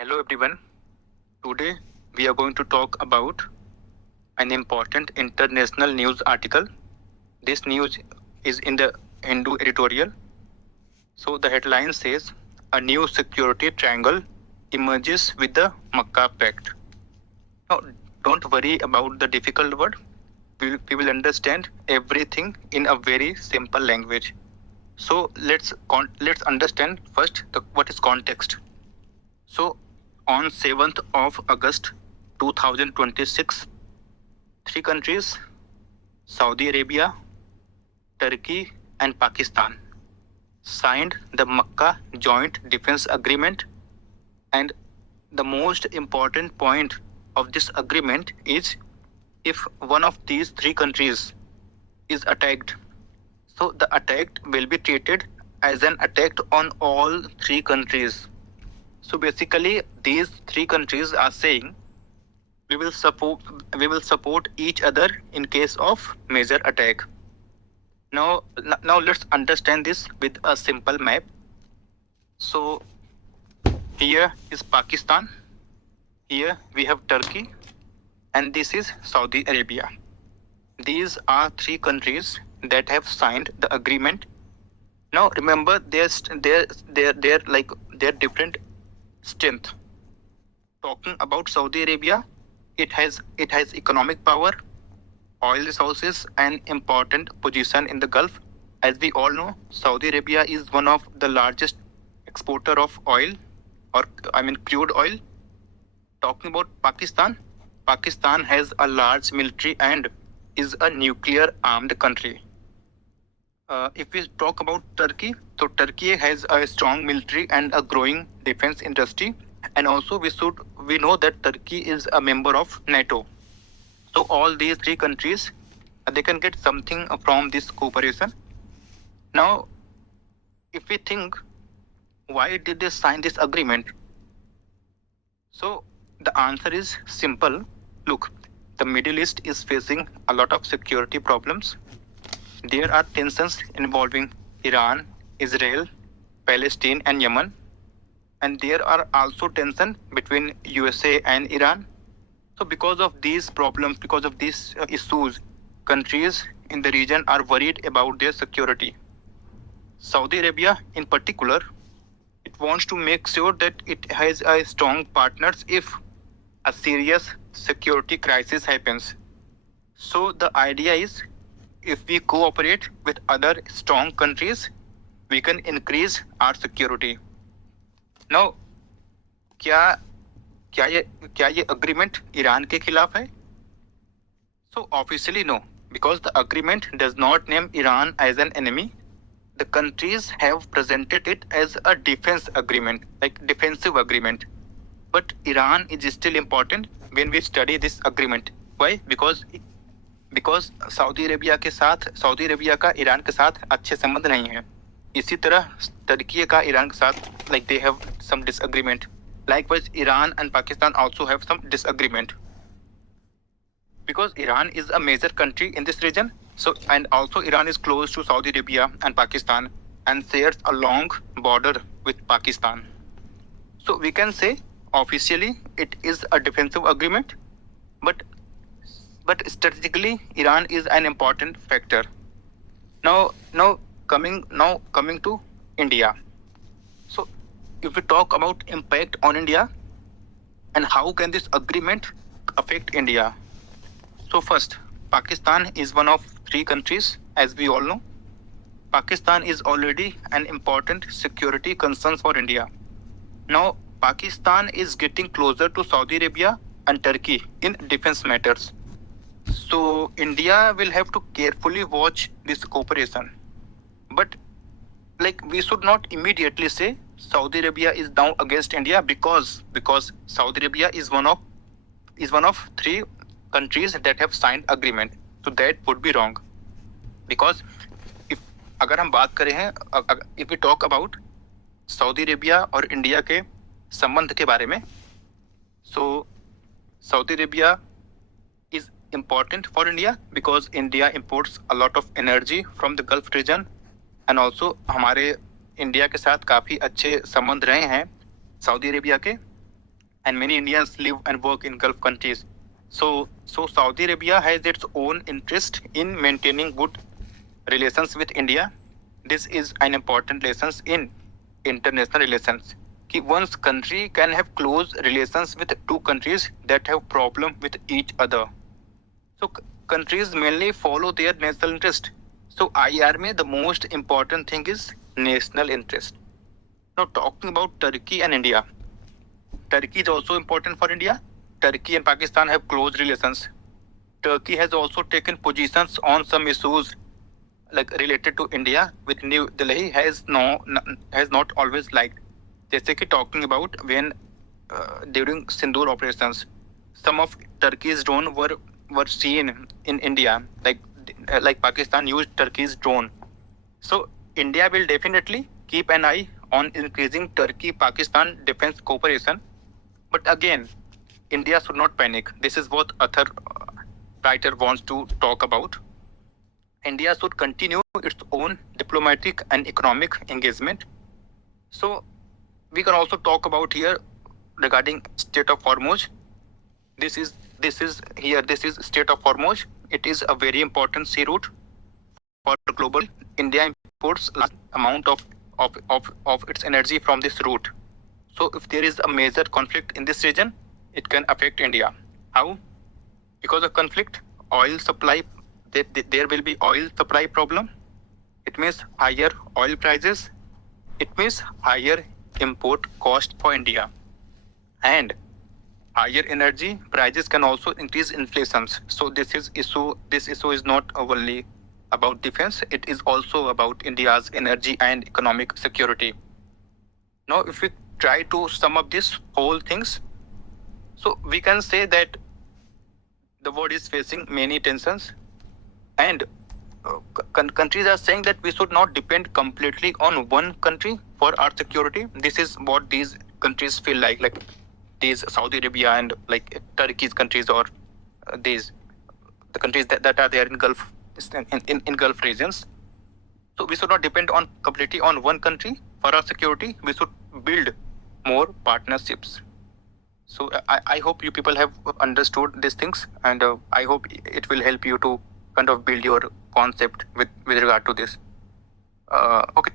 Hello everyone. Today we are going to talk about an important international news article. This news is in the Hindu editorial. So the headline says a new security triangle emerges with the Makkah Pact. Now don't worry about the difficult word. We will understand everything in a very simple language. So let's understand first what is context. So on 7th of August 2026, three countries, Saudi Arabia, Turkey and Pakistan, signed the Makkah Joint Defense Agreement, and the most important point of this agreement is if one of these three countries is attacked, so the attack will be treated as an attack on all three countries. So basically, these three countries are saying we will support each other in case of major attack. Now let's understand this with a simple map. So here is Pakistan, here we have Turkey, and this is Saudi Arabia. These are three countries that have signed the agreement. Now remember, they're different strength. Talking about Saudi Arabia, it has economic power, oil resources, and important position in the Gulf. As we all know, Saudi Arabia is one of the largest exporter of oil, crude oil. Talking about Pakistan, Pakistan has a large military and is a nuclear armed country. If we talk about Turkey, so Turkey has a strong military and a growing defense industry, and also we know that Turkey is a member of NATO. So all these three countries, they can get something from this cooperation. Now, if we think, why did they sign this agreement? So the answer is simple. Look, the Middle East is facing a lot of security problems. There are tensions involving Iran, Israel, Palestine and Yemen. And there are also tensions between USA and Iran. So because of these problems, because of these issues, countries in the region are worried about their security. Saudi Arabia in particular, it wants to make sure that it has a strong partners if a serious security crisis happens. So the idea is, if we cooperate with other strong countries, we can increase our security. Now, क्या ये agreement Iran के खिलाफ है? So obviously no, because the agreement does not name Iran as an enemy. The countries have presented it as a defense agreement, like defensive agreement. But Iran is still important when we study this agreement. Why? Because Saudi Arabia का Iran के साथ अच्छे संबंध नहीं है. इसी तरह तुर्की का ईरान के साथ like they have some disagreement. Likewise, Iran and Pakistan also have some disagreement. Because Iran is a major country in this region, so and also Iran is close to Saudi Arabia and Pakistan and shares a long border with Pakistan. So we can say officially it is a defensive agreement, but strategically Iran is an important factor. Now coming to India. So if we talk about impact on India and how can this agreement affect India. So first, Pakistan is one of three countries, as we all know. Pakistan is already an important security concern for India. Now Pakistan is getting closer to Saudi Arabia and Turkey in defense matters. So India will have to carefully watch this cooperation. But we should not immediately say Saudi Arabia is now against India because Saudi Arabia is one of three countries that have signed agreement. So that would be wrong. Because if we talk about Saudi Arabia और India के संबंध के बारे में, so Saudi Arabia is important for India because India imports a lot of energy from the Gulf region and also हमारे India के साथ काफ़ी अच्छे संबंध रहे हैं सऊदी अरेबिया के. and many Indians live and work in Gulf countries. So Saudi Arabia has its own interest in maintaining good relations with India. This is an important lesson in international relations. कि one country can have close relations with two countries that have problem with each other. So countries mainly follow their national interest. So IR में the most important thing is national interest. Now talking about Turkey and India. Turkey is also important for India. Turkey and Pakistan have close relations. Turkey has also taken positions on some issues like related to India, which New Delhi has not always liked. जैसे कि talking about when during Sindoor operations, some of Turkey's drone were seen in India, like Pakistan used Turkey's drone. So India will definitely keep an eye on increasing Turkey-Pakistan defense cooperation. But again, India should not panic. This is what other writer wants to talk about. India should continue its own diplomatic and economic engagement. So we can also talk about here regarding Strait of Hormuz. This is Strait of Hormuz. It is a very important sea route for global. India imports large amount of its energy from this route. So if there is a major conflict in this region, it can affect India. How? Because of conflict, oil supply, there will be oil supply problem. It means higher oil prices. It means higher import cost for India. And higher energy prices can also increase inflations. So this issue is not only about defense, it is also about India's energy and economic security. Now, if we try to sum up these whole things, so we can say that the world is facing many tensions, and countries are saying that we should not depend completely on one country for our security. This is what these countries feel like these Saudi Arabia and like Turkey's countries, or the countries that are there in Gulf in Gulf regions. So we should not depend on completely on one country for our security. We should build more partnerships. So I hope you people have understood these things, and I hope it will help you to kind of build your concept with regard to this. Okay.